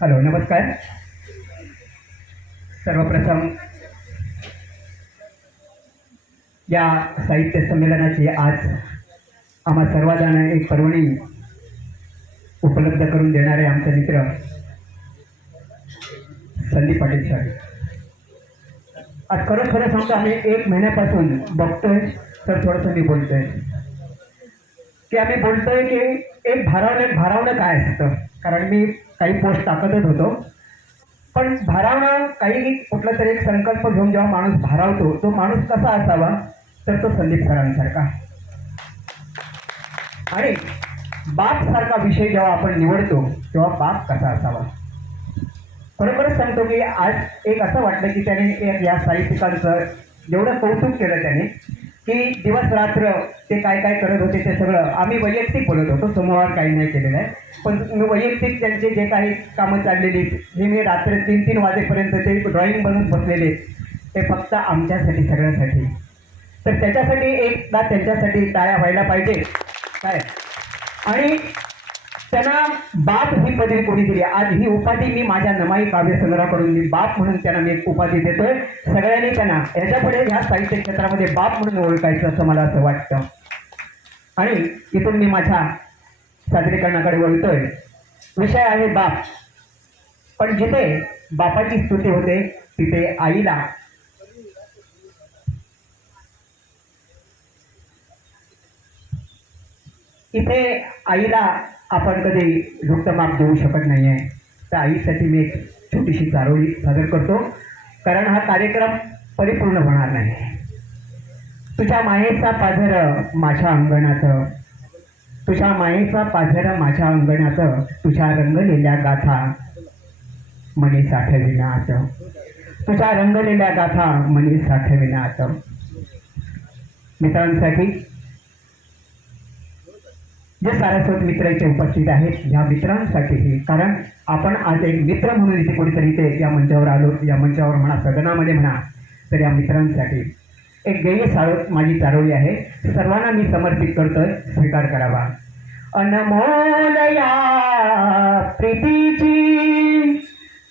Hello, नमस्कार. सर्वप्रथम या साहित्य संमेलनाची आज आम्हा सर्वांना एक पर्वणी उपलब्ध करून देणारे आमचे मित्र संदीप पाटील सर. आज खरं सांगतो, आम्ही 1 महिन्यापासून बघतोय तर थोडंसं मी बोलतोय की आम्ही बोलतोय की एक भारावणं काय असतं. कारण मी काही पोस्ट टाकतच होतो, पण भारावणं काही कुठला तरी एक संकल्प घेऊन जेव्हा माणूस भारावतो, तो माणूस कसा असावा तर तो संदीप सरांसारखा. आणि बाप सारखा विषय जेव्हा आपण निवडतो तेव्हा बाप कसा असावा. खरोखरच सांगतो की आज एक असं वाटलं की त्याने या साहित्यिकांचं जेवढं कौतुक केलं त्याने की दिवस रात्र ते काय काय करत होते ते सगळं आम्ही वैयक्तिक बोलत होतो, समूहावर काही नाही केलेलं आहे. पण वैयक्तिक त्यांचे जे काही कामं चाललेली हे मी रात्र 3-3 वाजेपर्यंत ते ड्रॉइंग बनवून बसलेले ते फक्त आमच्यासाठी, सगळ्यांसाठी. तर त्याच्यासाठी एकदा त्यांच्यासाठी टाळ्या व्हायला पाहिजे काय. आणि त्यांना बाप ही पदवी कोणी दिली. आज ही उपाधी मी माझ्या नमाई काव्यसंग्रहाकडून मी बाप म्हणून त्यांना मी एक उपाधी देतोय. सगळ्यांनी त्यांना याच्यापुढे ह्या साहित्य क्षेत्रामध्ये बाप म्हणून ओळखायचं असं मला असं वाटतं. आणि इथून मी माझ्या सादरीकरणाकडे वळतोय. विषय आहे बाप. पण जिथे बापाची स्तुती होते तिथे आईला आपण कधी झुकतं माप देऊ शकत नाही आहे. तर आईसाठी मी एक छोटीशी चारोळी सादर करतो, कारण हा कार्यक्रम परिपूर्ण होणार नाही. तुझ्या मायेचा पाझर माझ्या अंगणात, तुझ्या मायेचा पाझर माझ्या अंगणात, तुझ्या रंगलेल्या गाथा मनी साठविनात, तुझ्या रंगलेल्या गाथा मनी साठविनात. मित्रांसाठी जे सारस्वत मित्र इथे उपस्थित आहेत, या मित्रांसाठीही, कारण आपण आज एक मित्र म्हणून इथे कुठेतरी इथे या मंचावर आलो, या मंचावर म्हणा, सदनामध्ये म्हणा, तर या मित्रांसाठी एक गेय माझी चारोळी आहे. सर्वांना मी समर्पित करतोय, स्वीकार करावा. अनमोल या प्रीतीची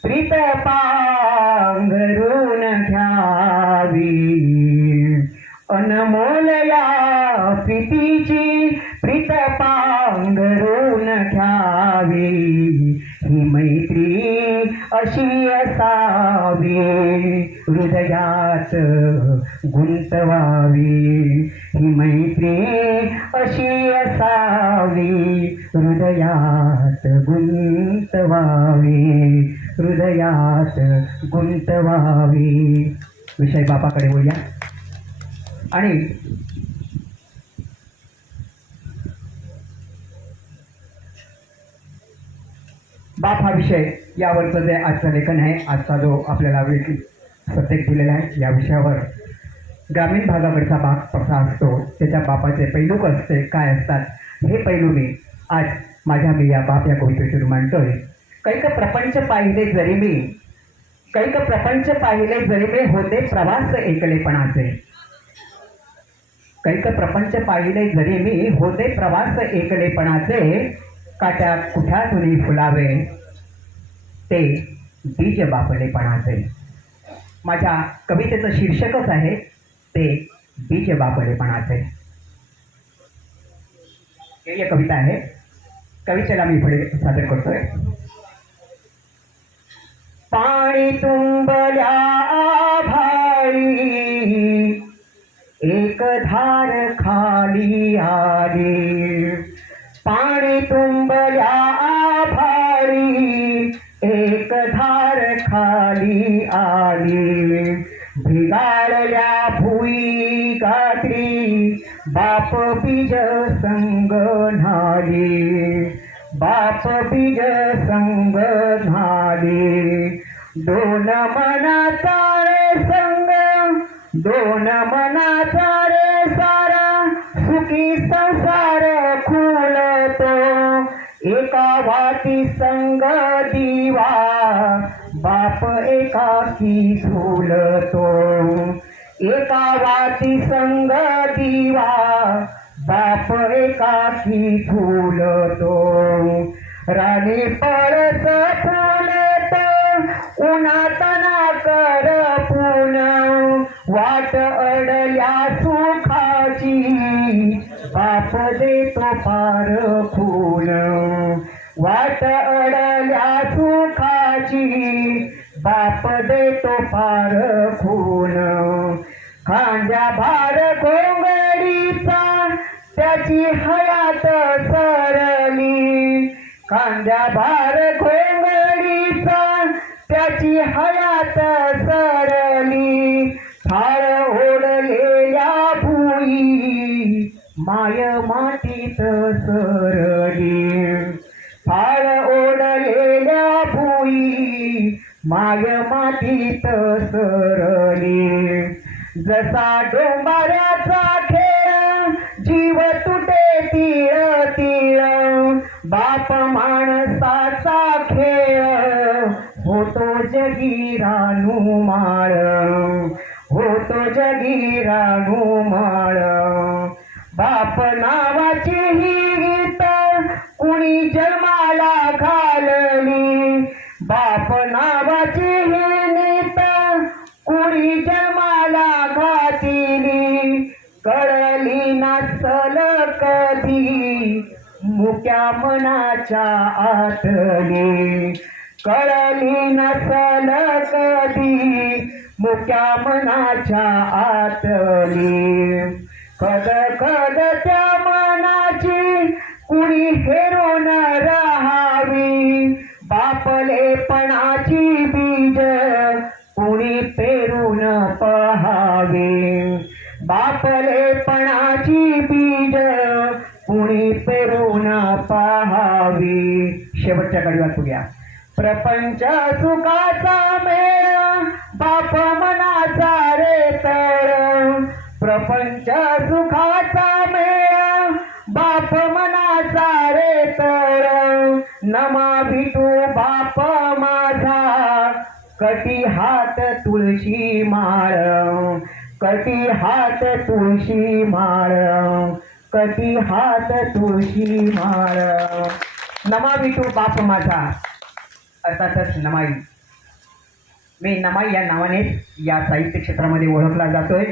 प्रीत पांघरून घ्यावी, अनमोल या प्रीतीची प्रीत पांघरून घ्यावी, ही मैत्री अशी असावी हृदयात गुंतवावी, ही मैत्री अशी असावी हृदयात गुंतवावी, हृदयात गुंतवावी. विषय बापाकडे बोलूया. आणि बाप हा विषय, यावरचं जे आजचं लेखन आहे, आजचा जो आपल्याला सब्जेक्ट दिलेला आहे, या विषयावर ग्रामीण भागाकडचा बाप कसा असतो, त्याच्या बापाचे पैलू कसते काय असतात, हे पैलू मी आज मी या बाप या कवितेतून मांडतोय. कैक प्रपंच पाहिले जरी मी, कैक प्रपंच पाहिले जरी मी, होते प्रवास एकलेपणाचे, कैक प्रपंच पाहिले जरी मी, होते प्रवास एकलेपणाचे, काट्या कुठ्यातून फुलावे ते बीज बापलेपणाचे. माझ्या कवितेचं शीर्षकच आहे ते बीज बापलेपणाचे. ही कविता आहे. कवितेला मी पुढे सादर करतोय. पाणी तुंबल्या आभाळी एक धार खाली आली, पाणी तुंबल्या आभाळी एक धार खाली आली, भिगाळल्या भुई गात्री बाप बीज संग न्हाली, बाप बीज संग न्हाली. दोन मनाचा रे संग, दोन मनाचा रे सारा, सुखी संसार खुलतो, एका वाटी संग दिवा बाप एकाकी झुलतो, एका वाटी संग दिवा बाप एकाकी फुलतो, राणी पळस फुलतो, उन्हात नाकर पुन, वाट अडल्या सुखाची, बाप देतो पार खून, वाट अडल्या सुखाची, बाप देतो पार खून, खांद्या भार घोंगडीचा त्याची हयात सरली, खांद्या भार घोंगडीचा त्याची हयात सरली, फाळ ओढलेल्या भुई माय मातीत सरली, फाळ ओढलेल्या भुई माय मातीत सरली, जसा डोंबाऱ्याचा खेळ जीव तुटे तीळ तीळ, बाप माणसाचा खेळ होतो जगी रानुमाळ, होतो जगी रानुमाळ, बाप नावाची ही गीत कुणी जन्माला घालली, बाप नावाची ही नीत कुणी जन्माला घातली, कळली नसल कधी मुक्या मनाच्या आतली, कळली नसल कधी मुक्या मनाच्या आतली, कद कद त्या मनाची कुणी हेरून राहावी, बापलेपणाची बीज कुणी पेरून पहावे, बापलेपणाची बीज कुणी पेरून पहावी. शेवटच्या कडव्यात बघूया. प्रपंच सुखाचा मेळ बाप मनाचा रे तळ, प्रपंच सुखाचा मेळ बाप मनाचा रे तळ, नमा विटू बाप माझा कटी हात तुळशी माळ, कटी हात तुळशी माळ, कटी हात तुळशी माळ. नमा विटू बाप माझा अर्थातच नमाई. मी नमाई या नावानेच या साहित्य क्षेत्रामध्ये ओळखला जातोय.